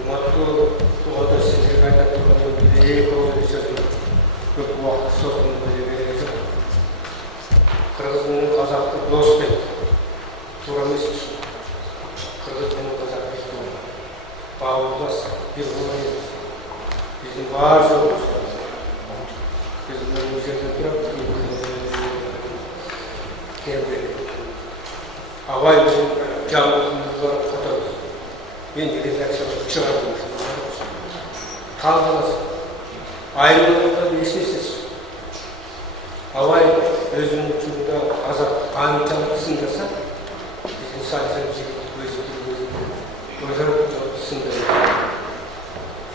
Ummatlı doğada sizce kaynaklarında bir de olduğu sözü çok vakit sözünü verecek. Kırgız'ın Kazak'ta dost et. Turamız Kırgız'ın Kazak'ta dost. Bağımız bir olayız. Bizim var yolumuz var. Bizim önümüzde durup havay canlılığımızla fotoğraf. Ben direksiyon çıkardım. Kaldınız. Ayrılığında değişmişsiniz. Havay özünün ucunda azap anıtlanmışsın dese, bizim sadece özünün ucunda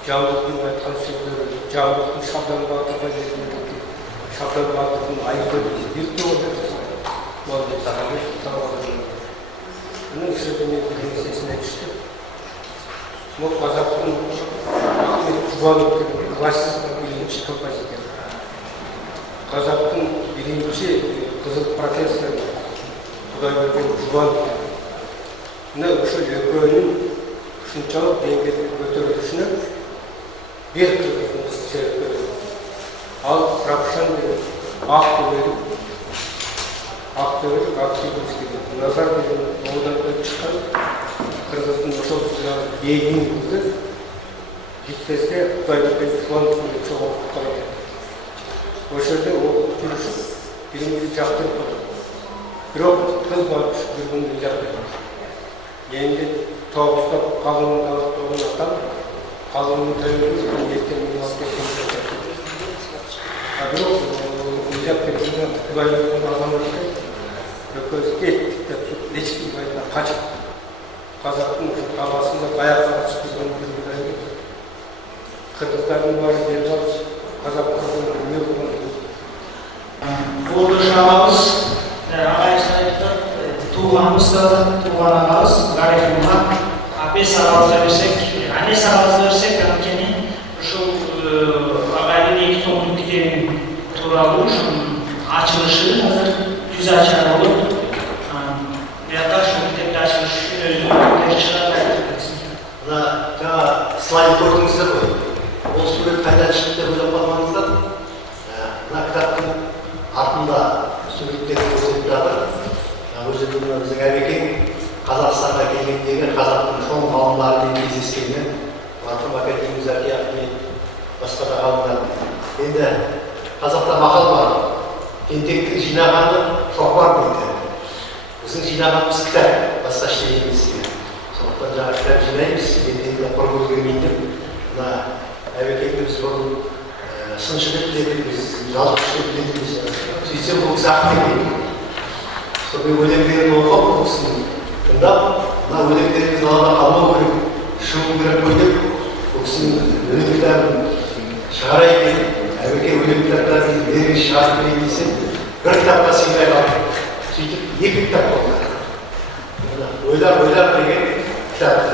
canlılığın aytan sözleri, canlılığın Şabdan Batır'da geldiğindeki Şabdan Batır'ın ayrılığı bir de orada vallahi sahibi tutamadım. Bunun sözünü bir sesine düştü. Bu Kazak'ın Kubanlık'ın başsızlığı birinci kapasite. Kazak'ın birinci Kızıl Profesörü Kudayvergen Kubanlık'ın şu yökönün şunçalık dengeli götürülüşünü bir kırgızın sebepleri. Al Rapşan dedi, Akdöveri aktivist gibi. Nazar dedi, oradan çıkan Kırgız'ın çok güzel yeğen kızı gitmesine Kudayvergen Kubanlık'ın çok okutamadı. O şerde o görüşüp birini jaktırıp oldu. Bir o kız varmış, birbirini jaktırıp. Yeğende tavukta kalınlığı olmaktan kalınlığı tayyoruz, yetten minvalde kendine jaktırıp. Bir o jaktırıp, Kudayvergen adamlarına göz ettik de leçkin bayına kaçıp Kazak'ın kafasında bayaklara çıkıldığını birbirine Kırgızların var, bir var, Kazakların ne olduğunu Burada şahımız, ağaçlarımızda tuğlamızda tuğlan ağız, garifimha, abes ağız versek, annes ağız versek, amkeni şu ağaylın iki toplum gidelim turalı, şunun açılışı hazır, düz açar olur. Veyahut şu bir açılış, özgürlükleri çıkartır. Жаңа слайд көрдіңіздер ғой. Ол сурет қайдан шықты деп ойлап қалмаңыздар. Мына кітаптың артында суреттер көрсетіп жатыр. Өзі біздің әбекең Қазақстанға келгендегі қазақтың шоң ғалымдарымен кездескеннен марқұм Академик Заки Ахмет басқа да ғалымдар. Енді қазақта мақал бар. Тентектің жинағаны шоқпар дейді. Біздің жинағанымыз кітап, басқа ештеңе емес. Сондықтан жаңа кітап жинаймыз, ертеңінде құр көз келмейді. Мына әбекеңіміз бұрын сыншылық білетінбіз, жазушы білетінбіз. Сөйтсем бұл кісі ақтемейді. Сол өлеңдерін оқып, бұл кісіні тыңдап, мына өлеңдеріміз далада қалмау керек, шығу керек қой деп, бұл кісінің өлең кітабын шығарайын, әбеке өлең кітаптарын берген шығарып берейін десем, бір кітапқа сыймай қалды. Сөйтіп екі кітап болды. Ойлар деген кітапты.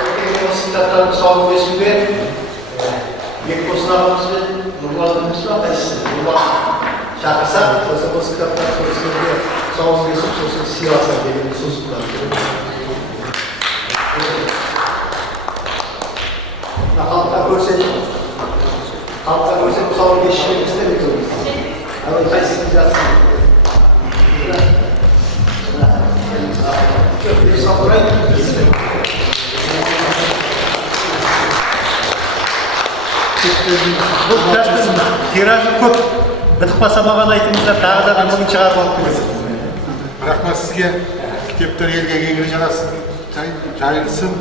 Әбекеңнің осы кітаптарын тұсауын кесуге Бекбосын ағамыз бен Нұрланымыз ба қайсысы? Нұрлан шақырсақ, осы кітаптарын көрсетуге тұсауын кесіп, сосын сыйласақ деген ұсыныс бар. Халыққа көрсетіп, тұсауын кесішіміз де бекеміз. Әуел қайсысын жатсын. Бұл кітаптың тиражы көп. Бітіп қалса маған айтыңыздар, тағы да қаншын шығарып алып келесіз. Рахмат сізге. Кітаптар елге кеңірі жайылсын,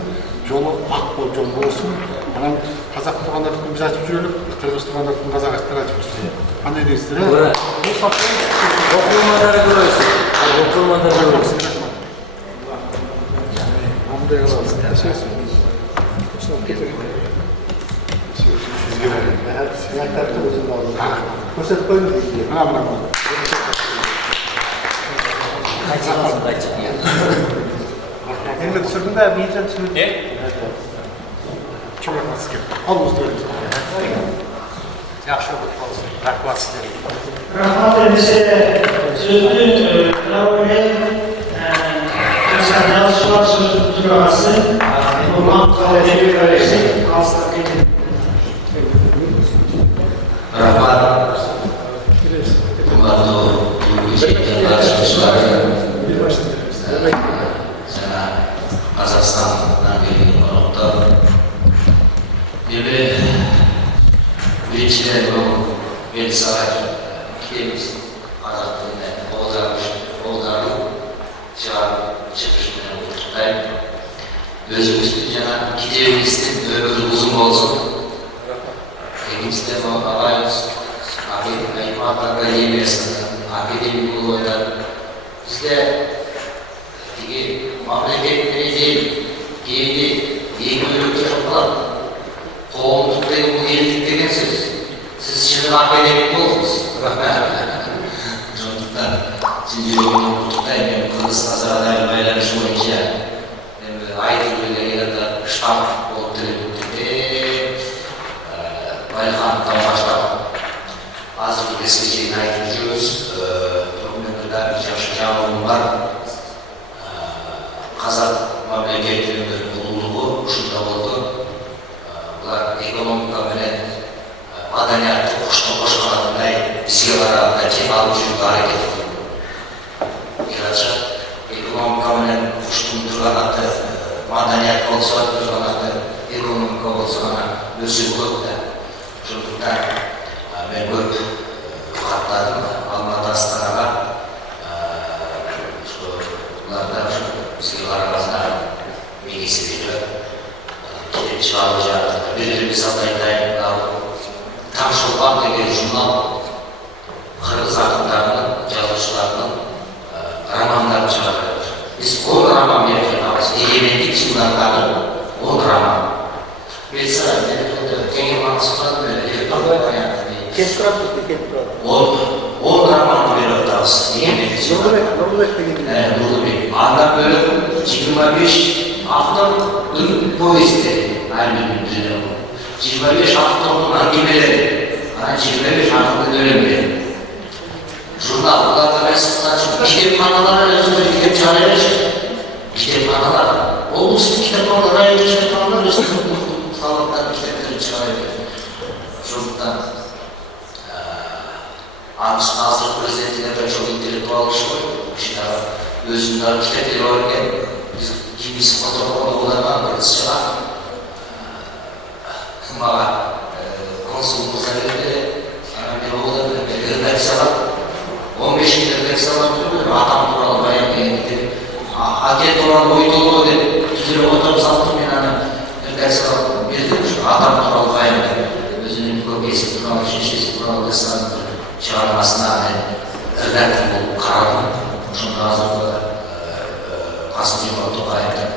жолы ақ бол, жол болсын. Анан қазақ тұрғандардың біз açып жүрелік, қырғыз тұрғандардың қазақ açып жүрсін. Қандай дейсіздер? Оқырмандары көресін. Қандай қаласыз? Кітапты өзімді алдым. Көрсетіп қойын дейді. Мына. Енді түсірдің бе, бейінжен түсірдің? Çok rəhmət sizə. Alınızda öyle. Yaxşı oldu. Rəhmət sizə. Rahmat edilse sözlü Rabbim Ағайынстан Жазушылар Союзының төрағасы Нұрлан Қалыбеков әрекет алыстап кетеді. Рахмат. Құрметті жазушылар, жаңа Қазақстаннан келген қонақтар, біріншіден мен саған келеміз қазақ тіліне қолдару шығарып шығышымен құттықтаймын. Өзіміздің жаңа кедергіміздің өмірі ұзын болсын. Екіншіден ағайымыз Аймақ академиясының академик болып отыр. Бізде мемлекеттен кейде ең өлікті қылып қоғамдық бұл елдік деген сөз. Сіз шын академик болдыңыз. Сондықтан сен жүрегімнен құттықтаймын. Қырғыз қазақ байланыс бойынша айтып келгенде штаб болып төлеп байқанып баштап азыр бізге жиын айтып жүрміз. Өкіметтер жақсы жағымым бар. Қазақ мемлекетінің ұлылығы ұшында болды. Бұлар экономика менен маданиятты қошқанындай бізге қарағанда тең алып жүруге әрекет етеді. Кератша экономика менен құштың тұрған атты маданият болса тұрған атты экономика болса ғана өсіп көп та. Сондықтан мен көп хаттарым Алматы Астанаға бұларда бізге қарағанда министрлігі келіп шығарып жатыр. Белгілі мысалды айтайын, Таңшолпан деген журнал қырғыз ақындарының, жазушыларының романдарын шығарып жатыр. Біз 10 роман беріп жатамыз. Егемендік жылдардағы 10 роман. Мен саған теңге маңызсыздан электрондық вариантын Кетіп тұрады, кетіп тұрады. 10 роман беріп жатамыз. Егемендік жылдардағы. Нұрлыбек деген. Нұрлыбек. Анда бөліп 25 автордың повестері. 25 автордың әңгімелері. 25 автордың өлеңдері. Журнал бұларды мәсіқтан үшін кітапханалар өзінің кітап шығара берші. Кітапханалар. Облыстық кітапханалар, районды кітапханалар өзінің талаптарын кітаптарын шығара береді. Сондықтан азыр президентіне бір жол интеллектуал ғой. Өзінің кітаптері бар екен. Біз кемесі фотоқолы оларған бір шығар. Маған консулымыз әлемде мен оларды редакциялап 15 редакциялап тұрды. Атам туралы баян дегенде әке туралы ой толғау деп түзеліп отырып салды. Мен аны редакциялап бердім. Атам туралы баян деп өзінің көкесі туралы, шешесі туралы дастан шығармасына редактор болып қарадым. Сонда азырғы Қасым-Жомарт Тоқаевтың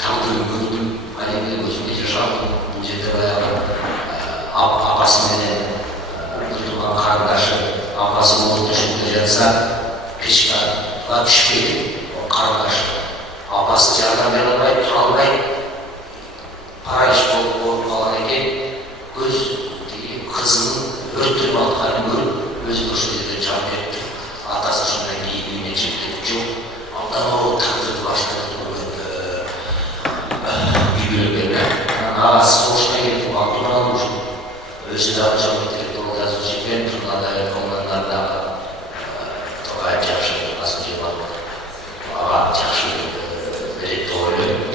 тағдырын көрдім. Әлемде өзімде жашадым. Бұл жерде баяғы апасыменен бір туған қарындашы апасы отты жүгінде жатса пешкаға түшпейді. Қарындашы апасы жардам бере алмай, тұра алмай паралич болып қалған екен. Көз қызының өртеніп жатқанын көріп өзі көрсетеді жан берді. Атасы сондай кейін үйіне жеткізіп жоқ. Алдан ол тағдырды башына үйбіректерді. Ағасы соғысқа келіп алтын алып жүр. Өзі дағы жауап интеллектуал жазып жүрген журналда коммундардағы Тоқаев жақсы Қасым-Жомарт аға жақсы береді деп ойлаймын.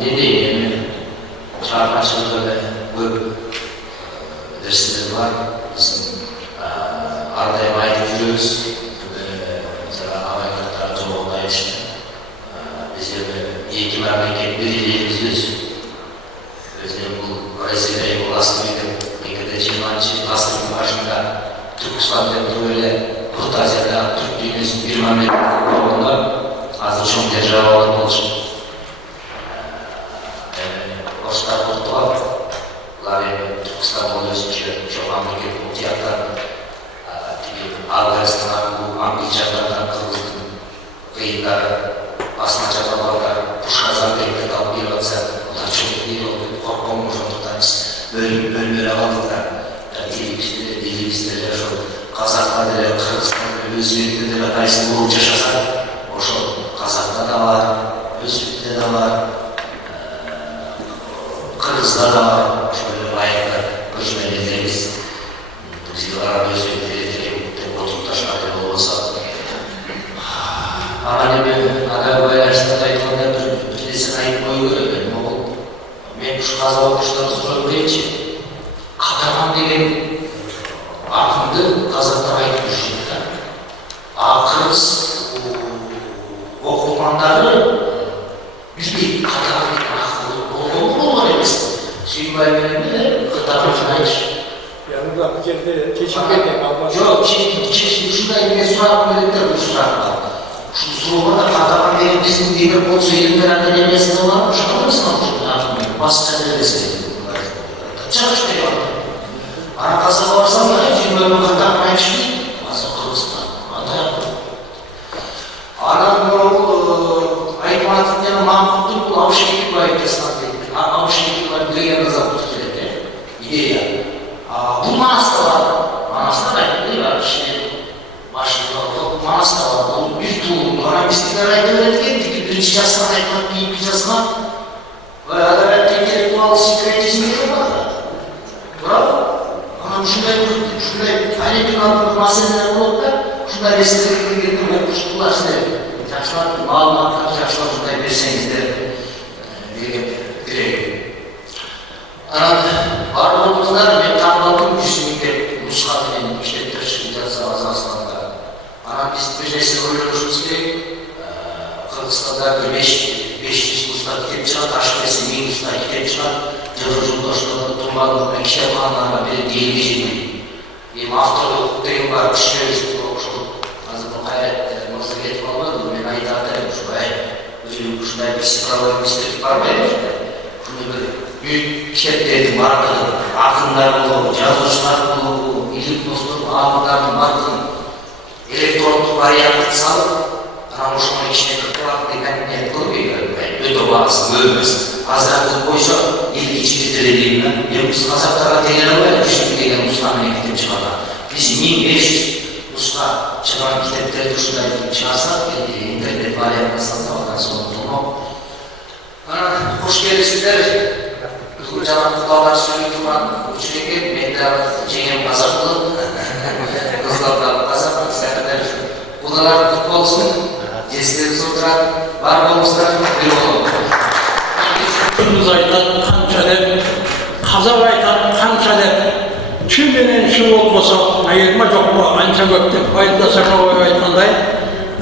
Не дейін, шығармашылығында көп дәрістер бар. Біздің ардайым айтып жүрміз. Ағайындықтар жоғында айтышты. Біздерді екі мемлекет белгілейміз өзі. Өзінен бұл Россия обласының едім. 20-20 ғасырдың башында Түркістан деп түрелі Орта Азиядағы түрк дүниесінің бір мемлекет болғанда азыр шоң держава алып болшы. Орыстар құртып алып, бұлар Түркістан ол өзінше жоқ мемлекет бұл тияқтарын Афганистаннан, Англичандардан Қырғыздың қиындары, басына чапалғандар, Пушказан дегенде алып келіп жатса, олар жоқ не болды, қорқауым жоқтықтан бөлмелі қалдықтар. Телевизде жашау, қазақ тілі, Қырғызстан тілі, өзбек тілі қайсысы болып жашаса, ошол қазақта Ана неме ада байланыштырып айтканда бир нерсени айтып кою керек эми. Ол мен ушу каза окуучуларды сурап берейинчи. Катаган деген акымды казактар айтып жүрүшөт да. Кыргыз окурмандары билбейт катаган деген акымды болгон эмес. Сүйүнбай менен кытаган айтышат. Yanında bu yerde keçinmedi. Yok, şurada yine surat verirler bu suratla. Şu soruğa da katakan diye bizim demir bolsa elimlerinde demesine var mı? Şuna mısın o? Basit edilmesi. Çalışmıyor. Ana kasa varsam da film böyle katakan ayışmıyor. Nasıl Kırgızstan? Ana bu ayıplatından Mahmut'un bu avşeklik var etesine değil. Avşeklik var bile yanınıza tutulur. İdeya. Bu Manas'ta değil var işte başında Manas'ta var. Bu bir tuğlu. Bana bizimkiler aydınlık etti ki birinci yazısına aydınlık bir yazısına ve adalet entelektüel sikretizmleri var. Bravo. Ama şurada aynı bir kanlı meseleler olup da şurada resimleri girdim okuştular size. Yaşlar, malumatlar, yaşlar şurada verseniz de dileğim. Var olduğunuzlar ben tanımadığım düşünüyorum. Muskat'ın işlettirişinde azasında. Biz bir resim oynuyoruz ki Kırgızistan'da 500 Muskat kitap çıkar, Taşkent'in 1000 Muskat kitap çıkar. Cırıcılıklaştırılan durmadan kitap anlarına biri değileceğini. Benim haftalık deyim var, kişilerimiz okuştum. Azıcık hayat nasıl getip almadım. Ben ayda atarım şuraya bir sıralar bir istedik var benim. Büyük kitaplardı, vardı, akınlar oldu, yazıcılar oldu, ilim dostluğu, ağabeylerin vardı, elektronik varyantı salıp, ama şunun içine kırpırak ne koyuyor, öte bağlısı, bölmez. Azraklık koysa, ilk içi bitirediğimden, biz Kazaklara teylere böyle düşündük degen Muslim'e gittim çıkarlar. Biz 1500 Musta çıkan kitapları dışında çıkarsak, internet varyantı salıp, ondan sonra bulmak. Hoş geldinizler. Jangan ketawa sering cuma ucapin beda jangan pasar dulu. Kalau pasar saya ular futbolsun, jestler sutra, var olmuşlar bir olur. Kırmızı aytan kança dep, Kazak aytan kança dep, kim benen şu olmasa ayırma yok mu? Anca gökte ayında sakla aytanday.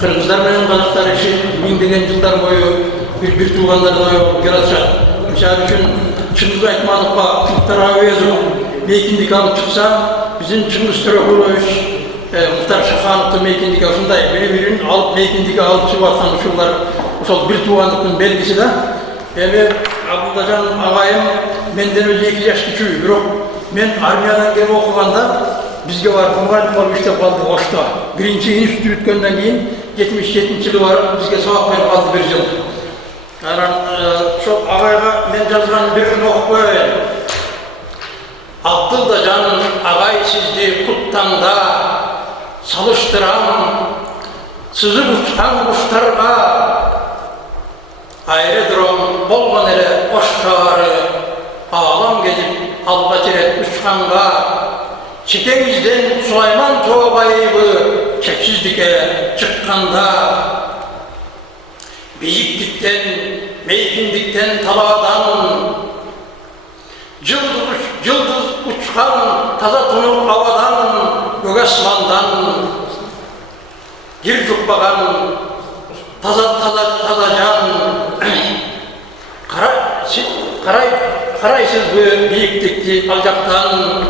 Kırgızlar menen Kazaklar için mingdegen yıllar boyu bir tuğanlar boyu yaratacak. Misal için Çıngiz Aytmanov'a Muhtar Avezov meykinlik alıp çıksa, bizim Çıngiz Türokuloviç, Muhtar Şahanov'da meykinlik alsınday, birinin alıp meykinlik alıp çıkvatkan uçul bir tuğanlıkın belgisi de. Abdüldacan ağayım, menden önce 2 yaş küçüğü, biro. Men armiyadan gelip okuganda, bizge var, muhalif var, işte kaldı Oş'ta. Birinci enstitü bütkenden keyin 77 yılı var, bizge sabah verip kaldı bir yıl. Şu ağayga men yazgan birini okup koyayım. Abdüldacan ağay sizdi kuttanda salıştıran, sızıp uçan kuşlarga ayrı durum bolman ele oşkarı ağlam gezip alba teret uçkanga çekemizden Süleyman Toğbayıbı çeksizlike çıkkanda beyiklikten, meykinlikten taladan Yıldız uçkan taza tunup havadan, gök asmandan gir cukbagan taza can karaysız bu beyiklikti alacaktan